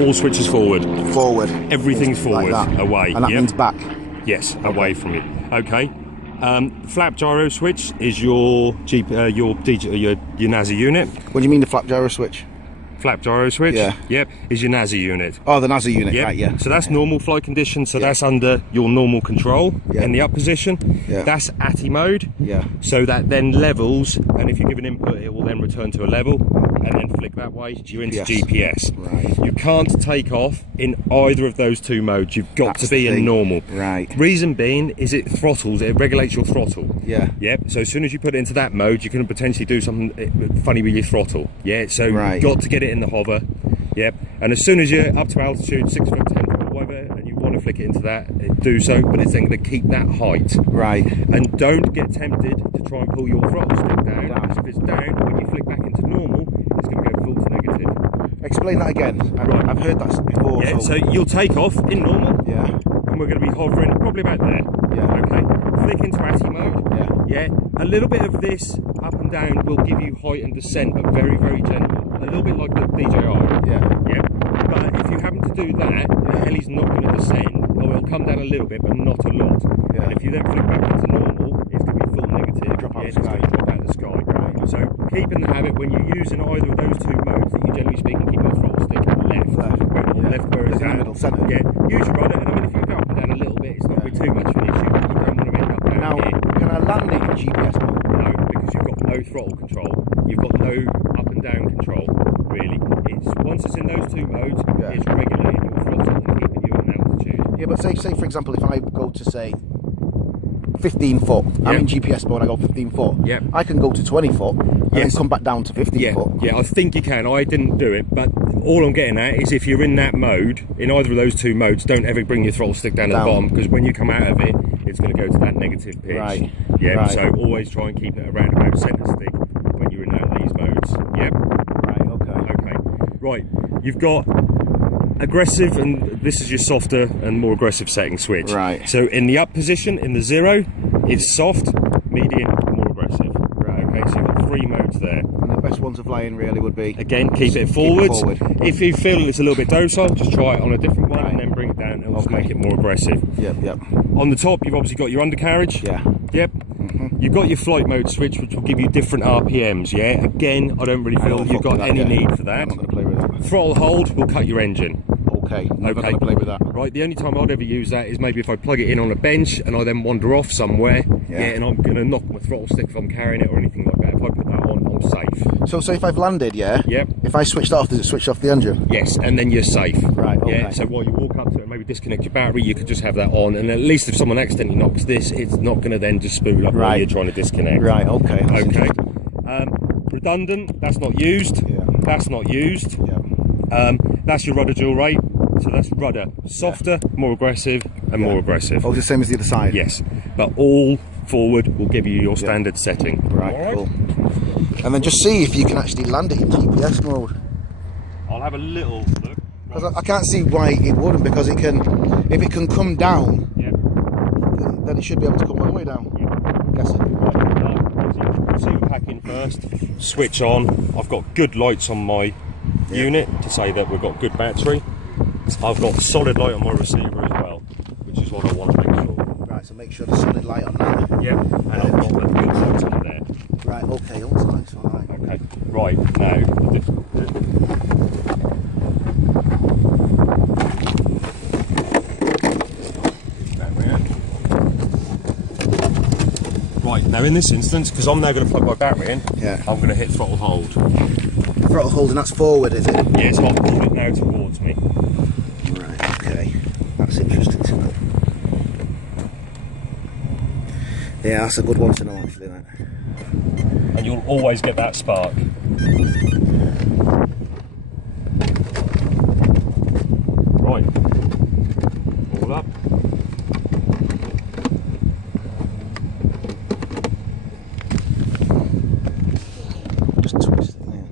all switches forward. Forward. Everything's forward, like away. And that means back. Yes, away from it. Okay. Flap gyro switch is your Nazh unit. What do you mean the flap gyro switch? Flap gyro switch? Yeah. Yep, is your Nazh unit. Oh, the Nazh unit, Yep. right, yeah. So that's normal flight condition, so that's under your normal control in the up position. Yeah. That's ATI mode. Yeah. So that then levels, and if you give an input, it will then return to a level, and then flick that way, you're into GPS. Right. You can't take off in either of those two modes. You've got to be in normal. Right. Reason being is it throttles, it regulates your throttle. Yeah. Yep. So as soon as you put it into that mode, you can potentially do something funny with your throttle. Yeah. So you've got to get it in the hover. Yep. And as soon as you're up to altitude, 6 foot, 10 foot, whatever, and you want to flick it into that, do so. But it's then going to keep that height. Right. And don't get tempted to try and pull your throttle stick down. Because if it's down, when you flick back into normal, it's going to go full to negative. Explain that again. I've heard that before. Yeah. So you'll take off in normal. Yeah. And we're going to be hovering probably about there. Yeah. Okay. Flick into ATI mode. Yeah. Yeah. A little bit of this up and down will give you height and descent, but very, very gentle. A little bit like the DJI. Yeah. Yeah. But if you happen to do that, the heli's not going to descend, or it'll come down a little bit, but not a lot. Yeah. And if you then flick back into normal, it's going to be full negative. Drop out it's of the going to drop out of the sky. Right. So keep in the habit when you're using either of those two modes that you generally speaking keep your throttle stick left. Left where it's in the middle centre. Yeah. Use your rudder, and I mean if you go up and down a little bit, it's not going to be too much of an issue. But you don't want to end up down now, here. can I land it in GPS mode? No, because you've got no throttle control. You've got no up and down control, really. It's once it's in those two modes, it's regulating your throttle and keeping you on altitude. Yeah, but say for example, if I go to say 15 foot, I'm in GPS mode, I go 15 foot. Yeah. I can go to 20 foot and then come back down to 15 foot. Yeah, I think you can. I didn't do it, but all I'm getting at is if you're in that mode, in either of those two modes, don't ever bring your throttle stick down at the bottom, because when you come out of it, it's going to go to that negative pitch. Right. Yeah. Right. So always try and keep it around about centre stick when you're in these modes. Yep. Right. Okay. Okay. Right. You've got aggressive, and this is your softer and more aggressive setting switch. Right. So in the up position, in the 0, it's soft, medium, more aggressive. Right. Okay. So you've got 3 modes there. And the best one to fly in really would be, again, keep it forward. If you feel it's a little bit docile, just try it on a different one and then bring it down and just make it more aggressive. Yep. Yep. On the top, you've obviously got your undercarriage. Yeah. Yep. You've got your flight mode switch, which will give you different RPMs. Yeah. Again, I don't really feel you've got any need for that. I'm not going to play with that. Throttle hold will cut your engine. Okay. Never going to play with that. Right. The only time I'd ever use that is maybe if I plug it in on a bench and I then wander off somewhere. Yeah. And I'm going to knock my throttle stick if I'm carrying it or anything like that. If I put that on, I'm safe. So if I've landed, Yep. If I switched off, does it switch off the engine? Yes, and then you're safe. Right. Okay. Yeah. So while you walk up to it, and maybe disconnect your battery, you could just have that on, and at least if someone accidentally knocks this, it's not going to then just spool up while you're trying to disconnect. Right. Okay. Okay. Redundant. That's not used. Yeah. That's not used. Yeah. That's your rudder dual rate. So that's rudder softer, more aggressive, and more aggressive. Oh, the same as the other side. Yes, but all forward will give you your standard setting. Right. Cool. And then just see if you can actually land it in GPS mode. I'll have a little look. Because I can't see why it wouldn't, because it can, if it can come down, then it should be able to come all the way down. Guessing. Receiver pack in first, switch on. I've got good lights on my unit to say that we've got good battery. I've got solid light on my receiver as well, which is what I want to make sure. Right, so make sure the solid light on that. Yeah, and I've got the good lights on there. Right, okay, all right, all right. Okay, right, now. Right, now in this instance, because I'm now going to plug my battery in, I'm going to hit throttle hold. Throttle hold, and that's forward, is it? Yeah, it's not pulled it now towards me. Right, okay. That's interesting to know. Yeah, that's a good one to know, actually, that. And you'll always get that spark. Right. All up. Just twist it there.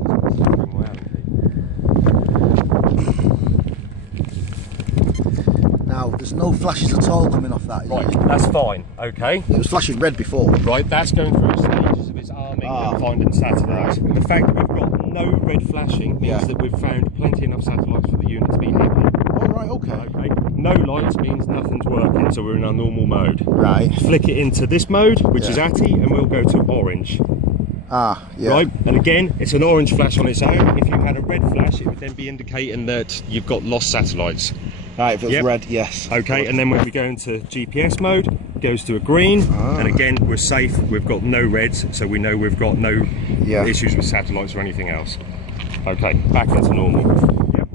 Now, there's no flashes at all coming off that. Right, that's fine, okay. It was flashing red before. Right, that's going through stages of its arming and finding satellites. And the fact that we've got no red flashing means that we've found plenty enough satellites for the unit to be happy. Oh, right, okay. No lights means nothing's working, so we're in our normal mode. Right. Flick it into this mode, which is ATI, and we'll go to orange. Ah, yeah. Right, and again, it's an orange flash on its own. If you had a red flash, it would then be indicating that you've got lost satellites. Right, if it was red, yes. Okay, and then when we go into GPS mode, it goes to a green, and again, we're safe. We've got no reds, so we know we've got no issues with satellites or anything else. Okay, back into normal. Yep.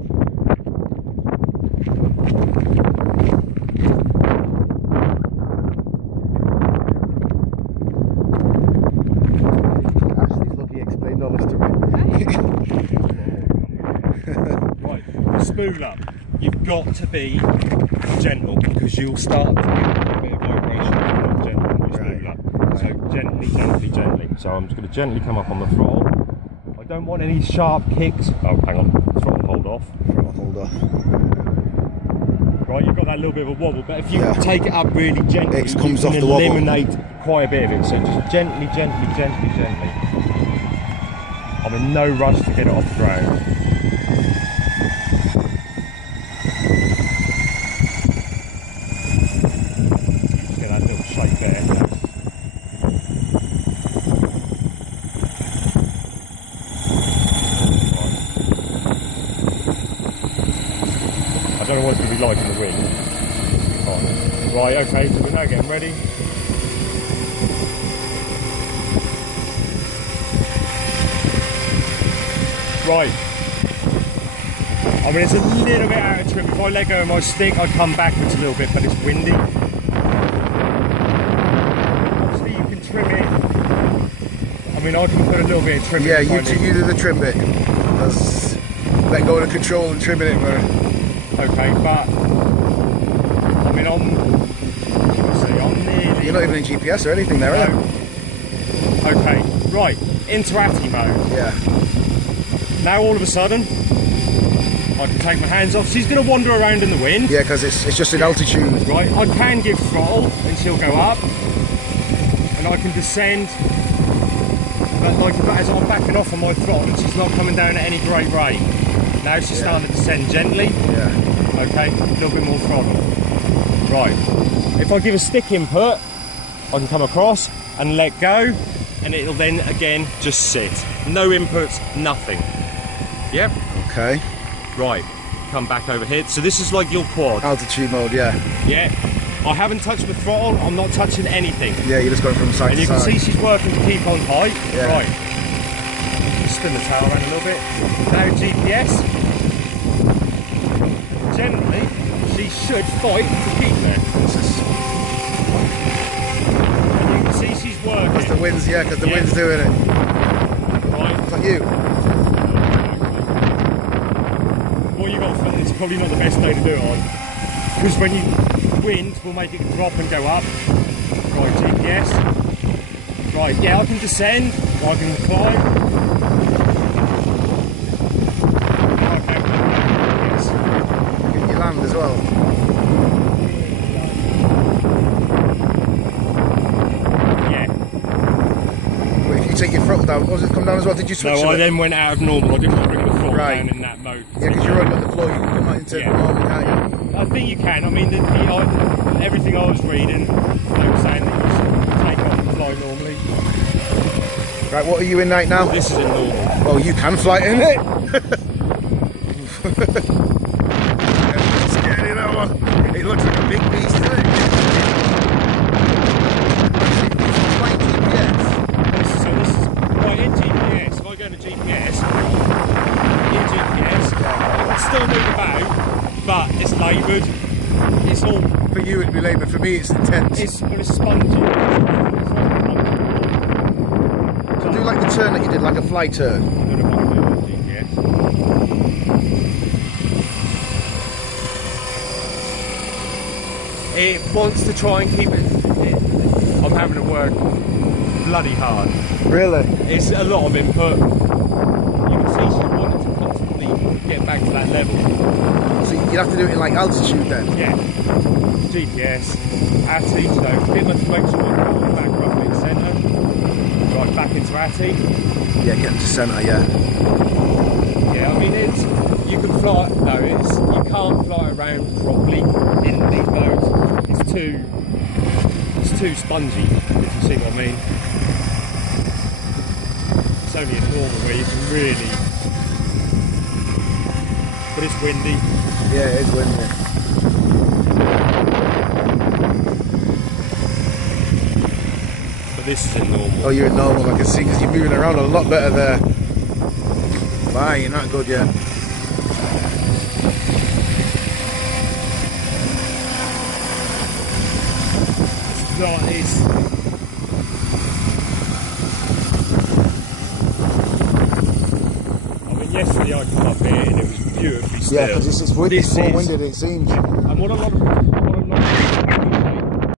Ashley's lucky explained all this to me. Right, spool up. You've got to be gentle because you'll start to get a bit of vibration if you're not gentle when you spool up. So gently, gently, gently. So I'm just going to gently come up on the throttle. I don't want any sharp kicks. Oh, hang on. Throttle hold off. Throttle hold off. Right, you've got that little bit of a wobble, but if you take it up really gently, it comes off the wobble. eliminate quite a bit of it. So just gently, gently, gently, gently. I'm in no rush to get it off the ground. I don't know what it's going to be like in the wind. Right, okay, so we're now getting ready. Right. I mean, it's a little bit out of trim. If I let go of my stick, I come backwards a little bit, but it's windy. Obviously, you can trim it. I mean, I can put a little bit of trim in. Yeah, you do the trim bit. That's let go of the control and trimming it, man. Okay, but I mean, I'm nearly. You're not even in GPS or anything there, are you? Okay, right, into ATI mode. Yeah. Now all of a sudden, I can take my hands off. She's going to wander around in the wind. Yeah, because it's just in altitude. Right, I can give throttle and she'll go up, and I can descend. But like as I'm backing off on my throttle, and she's not coming down at any great rate. Now she's starting to descend gently. Yeah. Okay, a little bit more throttle. Right. If I give a stick input, I can come across and let go, and it'll then again just sit. No inputs, nothing. Yep. Okay. Right. Come back over here. So this is like your quad. Altitude mode, yeah. Yeah. I haven't touched the throttle. I'm not touching anything. Yeah, you're just going from side to side. And you can see she's working to keep on height. Yeah. Right. Spin the tail around a little bit. Now GPS. Generally, she should fight to keep there. And you can see she's working. Because the wind's, because the wind's doing it. Right. It's like you. What you got to find is probably not the best day to do it on. Because when you wind will make it drop and go up. Right, GPS. Right, yeah, I can descend, I can climb. Okay, yes. Can you land as well? Yeah. But if you take your throttle down, does it come down as well? Did you switch? No, I then went out of normal. I didn't want to bring the throttle down in that mode. Yeah, because you're already on the floor, you can come out into normal, can't you? I think you can. I mean, everything I was reading, they were saying that you should take off and fly normally. Right, what are you in right now? This is in normal. Oh, you can fly in it? Scary, that one. It looks like a big beast, doesn't it? Flying GPS. This is right in GPS. If I go to GPS, I still move about, but it's laboured. It's all. For you, it'd be laboured. For me, it's intense. It's spongy. So do like the turn that you did, like a fly turn. I don't know what I do with GPS. It wants to try and keep it. I'm having to work bloody hard. Really? It's a lot of input. You can see she's wanting to constantly get back to that level. So you'd have to do it in like altitude then? Yeah. GPS, ATI, so pretty much make sure we're back roughly in the centre. Right, coming back into our team. Yeah, getting to centre, yeah. Yeah, I mean, you can fly, no, you can't fly around properly in these modes. It's too spongy, if you see what I mean. It's only in normal where you can really, but it's windy. Yeah, it is windy. But this is in normal. Oh, you're in normal, I can see, because you're moving around a lot better there. Why, you're not good yet. Like this. I mean, yesterday I come up here and it was beautifully still. Yeah, because it's more winded, it seems. And what a lot of